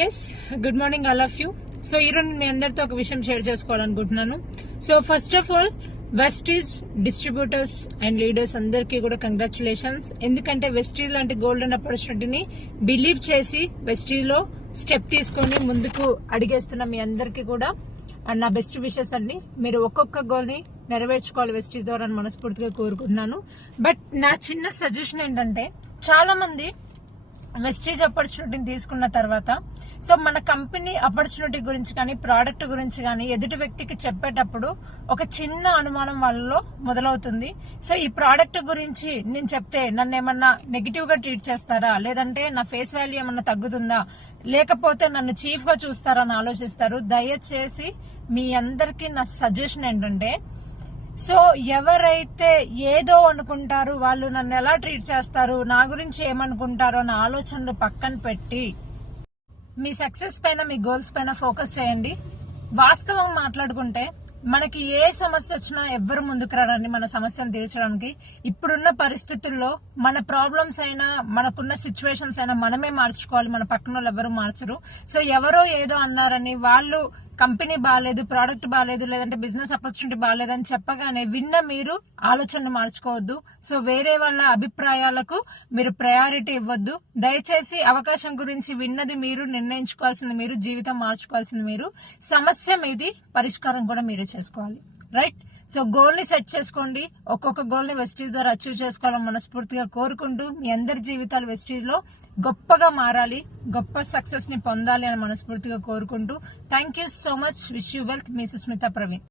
Yes good morning all of you. So ఈరోజు మీ అందరితో ఒక విషయం షేర్ చేసుకోవాలనుకుంటున్నాను. So first of all Vestige distributors and leaders అందరికీ కూడా కంగ్రాచులేషన్స్. ఎందుకంటే వెస్టీజ్ లాంటి గోల్డెన్ ఆపర్చునిటీని బిలీవ్ చేసి వెస్టీజ్ లో స్టెప్ తీసుకొని ముందుకు అడిగేస్తున్న మీ అందరికీ కూడా అండ్ నా బెస్ట్ విషెస్ అండి. మీరు ఒక్కొక్క గోల్ ని నెరవేర్చుకోవాలి వెస్టీజ్ ద్వారా అని మనస్ఫూర్తిగా కోరుకుంటున్నాను. బట్ నా చిన్న సజెషన్ ఏంటంటే, చాలా మంది వెస్టీజ్ ఆపర్చునిటీని తీసుకున్న తర్వాత సో మన కంపెనీ ఆపర్చునిటీ గురించి కానీ ప్రోడక్ట్ గురించి కానీ ఎదుటి వ్యక్తికి చెప్పేటప్పుడు ఒక చిన్న అనుమానం వాళ్ళలో మొదలవుతుంది. సో ఈ ప్రోడక్ట్ గురించి నేను చెప్తే నన్ను ఏమన్నా నెగిటివ్ గా ట్రీట్ చేస్తారా, లేదంటే నా ఫేస్ వాల్యూ ఏమన్నా తగ్గుతుందా, లేకపోతే నన్ను చీఫ్ గా చూస్తారా అని ఆలోచిస్తారు. దయచేసి మీ అందరికీ నా సజెషన్ ఏంటంటే, సో ఎవరైతే ఏదో అనుకుంటారు, వాళ్ళు నన్ను ఎలా ట్రీట్ చేస్తారు, నా గురించి ఏమనుకుంటారో అన్న ఆలోచనలు పక్కన పెట్టి మీ సక్సెస్ పైన, మీ గోల్స్ పైన ఫోకస్ చేయండి. వాస్తవం మాట్లాడుకుంటే మనకి ఏ సమస్య వచ్చినా ఎవ్వరు ముందుకు రారండి మన సమస్యను తీర్చడానికి. ఇప్పుడున్న పరిస్థితుల్లో మన ప్రాబ్లమ్స్ అయినా, మనకున్న సిచ్యువేషన్స్ అయినా మనమే మార్చుకోవాలి, మన పక్కన వాళ్ళు ఎవరు మార్చరు. సో ఎవరో ఏదో అన్నారని, వాళ్ళు కంపెనీ బాగాలేదు, ప్రోడక్ట్ బాగాలేదు, లేదంటే బిజినెస్ ఆపర్చునిటీ బాగాలేదు అని చెప్పగానే విన్న మీరు ఆలోచనలు మార్చుకోవద్దు. సో వేరే వాళ్ళ అభిప్రాయాలకు మీరు ప్రయారిటీ ఇవ్వద్దు. దయచేసి అవకాశం గురించి విన్నది మీరు, నిర్ణయించుకోవాల్సింది మీరు, జీవితం మార్చుకోవాల్సింది మీరు, సమస్య మీది, పరిష్కారం కూడా మీరే చేసుకోవాలి. రైట్? సో గోల్ ని సెట్ చేసుకోండి. ఒక్కొక్క గోల్ ని వెస్టీజ్ ద్వారా అచీవ్ చేసుకోవాలని మనస్ఫూర్తిగా కోరుకుంటూ, మీ అందరి జీవితాలు వెస్టీజ్ లో గొప్పగా మారాలి, గొప్ప సక్సెస్ ని పొందాలి అని మనస్ఫూర్తిగా కోరుకుంటూ, thank you so much. Wish you wealth. మీ సుస్మిత ప్రవీణ్.